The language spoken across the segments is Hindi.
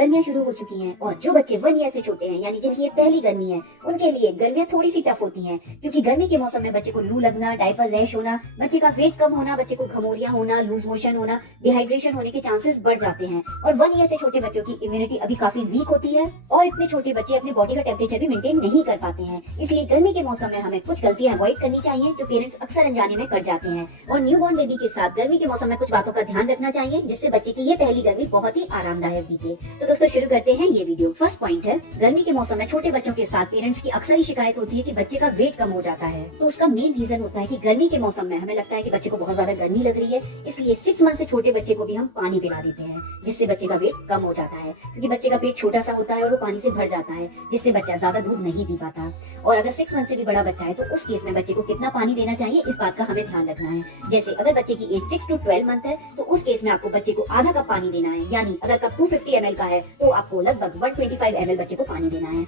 गर्मियां शुरू हो चुकी हैं और जो बच्चे 1 ईयर से छोटे हैं यानी जिनकी ये पहली गर्मी है उनके लिए गर्मियां थोड़ी सी टफ होती हैं क्योंकि गर्मी के मौसम में बच्चे को लू लगना, डायपर रैश होना, बच्चे का वेट कम होना, बच्चे को घमौरियां होना, लूज मोशन होना, डिहाइड्रेशन होने के चांसेस बढ़ जाते हैं। और 1 ईयर से छोटे बच्चों की इम्यूनिटी अभी काफी वीक होती है और इतने छोटे बच्चे अपने बॉडी का टेम्परेचर भी मेंटेन नहीं कर पाते हैं। इसलिए गर्मी के मौसम में हमें कुछ गलतियां अवॉइड करनी चाहिए जो पेरेंट्स अक्सर अनजाने में कर जाते हैं। और न्यूबॉर्न बेबी के साथ गर्मी के मौसम में कुछ बातों का ध्यान रखना चाहिए जिससे बच्चे की ये पहली गर्मी बहुत ही आरामदायक बीते। तो दोस्तों शुरू करते हैं ये वीडियो। फर्स्ट पॉइंट है, गर्मी के मौसम में छोटे बच्चों के साथ पेरेंट्स की अक्सर ही शिकायत होती है कि बच्चे का वेट कम हो जाता है। तो उसका मेन रीजन होता है कि गर्मी के मौसम में हमें लगता है कि बच्चे को बहुत ज्यादा गर्मी लग रही है, इसलिए 6 मंथ से छोटे बच्चे को भी हम पानी पिला देते हैं जिससे बच्चे का वेट कम हो जाता है। क्योंकि बच्चे का पेट छोटा सा होता है और वो पानी से भर जाता है जिससे बच्चा ज्यादा दूध नहीं पी पाता। और अगर 6 मंथ से भी बड़ा बच्चा है तो उस केस में बच्चे को कितना पानी देना चाहिए इस बात का हमें ध्यान रखना है। जैसे अगर बच्चे की एज 6 to 12 मंथ है तो उस केस में आपको बच्चे को आधा कप पानी देना है, यानी अगर कप 250 ml का है तो आपको लगभग 125 ml बच्चे को पानी देना है।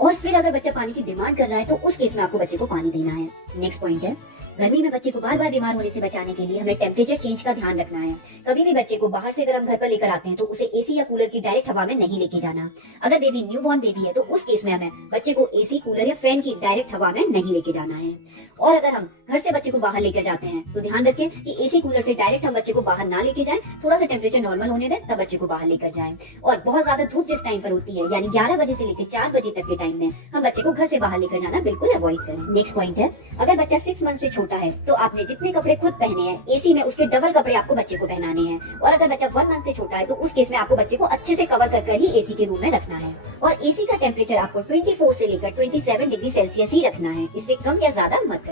और फिर अगर बच्चा पानी की डिमांड कर रहा है तो उस केस में आपको बच्चे को पानी देना है। नेक्स्ट पॉइंट है, गर्मी में बच्चे को बार बार बीमार होने से बचाने के लिए हमें टेम्परेचर चेंज का ध्यान रखना है। कभी भी बच्चे को बाहर से अगर हम घर पर लेकर आते हैं तो उसे एसी या कूलर की डायरेक्ट हवा में नहीं लेके जाना। अगर बेबी न्यूबॉर्न बेबी है तो उस केस में हमें बच्चे को एसी, कूलर या फैन की डायरेक्ट हवा में नहीं लेके जाना है। और अगर हम घर से बच्चे को बाहर लेकर जाते हैं तो ध्यान रखें कि एसी, कूलर से डायरेक्ट हम बच्चे को बाहर ना लेके जाएं, थोड़ा सा टेम्परेचर नॉर्मल होने दें तब बच्चे को बाहर लेकर जाएं। और बहुत ज्यादा धूप जिस टाइम पर होती है यानी 11 बजे से लेकर 4 बजे तक के टाइम में हम बच्चे को घर से बाहर लेकर जाना बिल्कुल अवॉइड करें। नेक्स्ट पॉइंट है, अगर बच्चा 6 मंथ से छोटा है तो आपने जितने कपड़े खुद पहने हैं एसी में उसके डबल कपड़े आपको बच्चे को पहनाने हैं। और अगर बच्चा 1 मंथ से छोटा है तो उस केस में आपको बच्चे को अच्छे से कवर कर ही एसी के रूम में रखना है। और एसी का टेम्परेचर आपको 24 से लेकर 27 डिग्री सेल्सियस ही रखना है, इससे कम या ज्यादा मत करिए।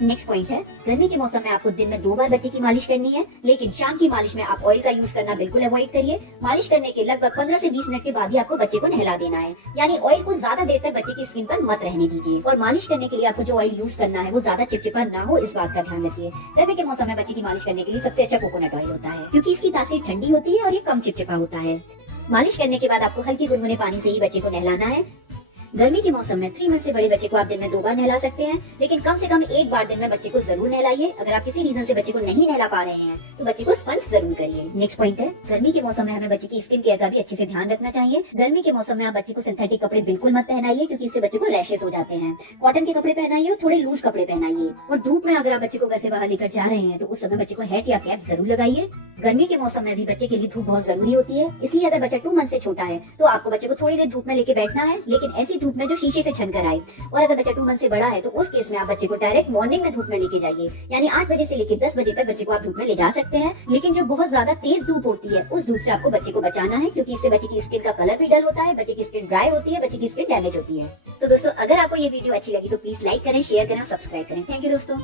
नेक्स्ट पॉइंट है, गर्मी के मौसम में आपको दिन में 2 बार बच्चे की मालिश करनी है, लेकिन शाम की मालिश में आप ऑयल का यूज करना बिल्कुल अवॉइड करिए। मालिश करने के लगभग 15 से 20 मिनट के बाद ही आपको बच्चे को नहला देना है, यानी ऑयल को ज्यादा देर तक बच्चे की स्किन पर मत रहने दीजिए। और मालिश करने के लिए आपको जो ऑयल यूज करना है वो ज्यादा चिपचिपा ना हो, इस बात का ध्यान रखिए। गर्मी के मौसम में बच्चे की मालिश करने के लिए सबसे अच्छा कोकोनट ऑयल होता है क्योंकि इसकी तासीर ठंडी होती है और ये कम चिपचिपा होता है। मालिश करने के बाद आपको हल्के गुनगुने पानी से ही बच्चे को नहलाना है। गर्मी के मौसम में 3 मंथ से बड़े बच्चे को आप दिन में 2 बार नहला सकते हैं, लेकिन कम से कम 1 बार दिन में बच्चे को जरूर नहलाइए। अगर आप किसी रीजन से बच्चे को नहीं नहला पा रहे हैं तो बच्चे को स्पंज जरूर करिए। नेक्स्ट पॉइंट है, गर्मी के मौसम में हमें बच्चे की स्किन केयर का भी अच्छे से ध्यान रखना चाहिए। गर्मी के मौसम में आप बच्चे को सिंथेटिक कपड़े बिल्कुल मत पहनाइए क्योंकि इससे बच्चे को रैशेस हो जाते हैं। कॉटन के कपड़े पहनाइए और थोड़े लूज कपड़े पहनाइए। और धूप में अगर आप बच्चे को घर से बाहर लेकर जा रहे हैं तो उस समय बच्चे को हैट या कैप जरूर लगाइए। गर्मी के मौसम में भी बच्चे के लिए धूप बहुत जरूरी होती है, इसलिए अगर बच्चा 2 मंथ से छोटा है तो आपको बच्चे को थोड़ी देर धूप में लेके बैठना है, लेकिन ऐसी धूप में जो शीशे से छन कर आए। और अगर बच्चा 2 मंथ से बड़ा है तो उस केस में आप बच्चे को डायरेक्ट मॉर्निंग में धूप में लेके जाइए, यानी 8 बजे से लेकर 10 बजे तक बच्चे को आप धूप में ले जा सकते हैं। लेकिन जो बहुत ज्यादा तेज धूप होती है उस धूप से आपको बच्चे को बचाना है क्योंकि इससे बच्चे की स्किन का कलर भी डल होता है, बच्चे की स्किन ड्राई होती है, बच्चे की स्किन डैमेज होती है। तो दोस्तों अगर आपको ये वीडियो अच्छी लगी तो प्लीज लाइक करें, शेयर करें, सब्सक्राइब करें। थैंक यू दोस्तों।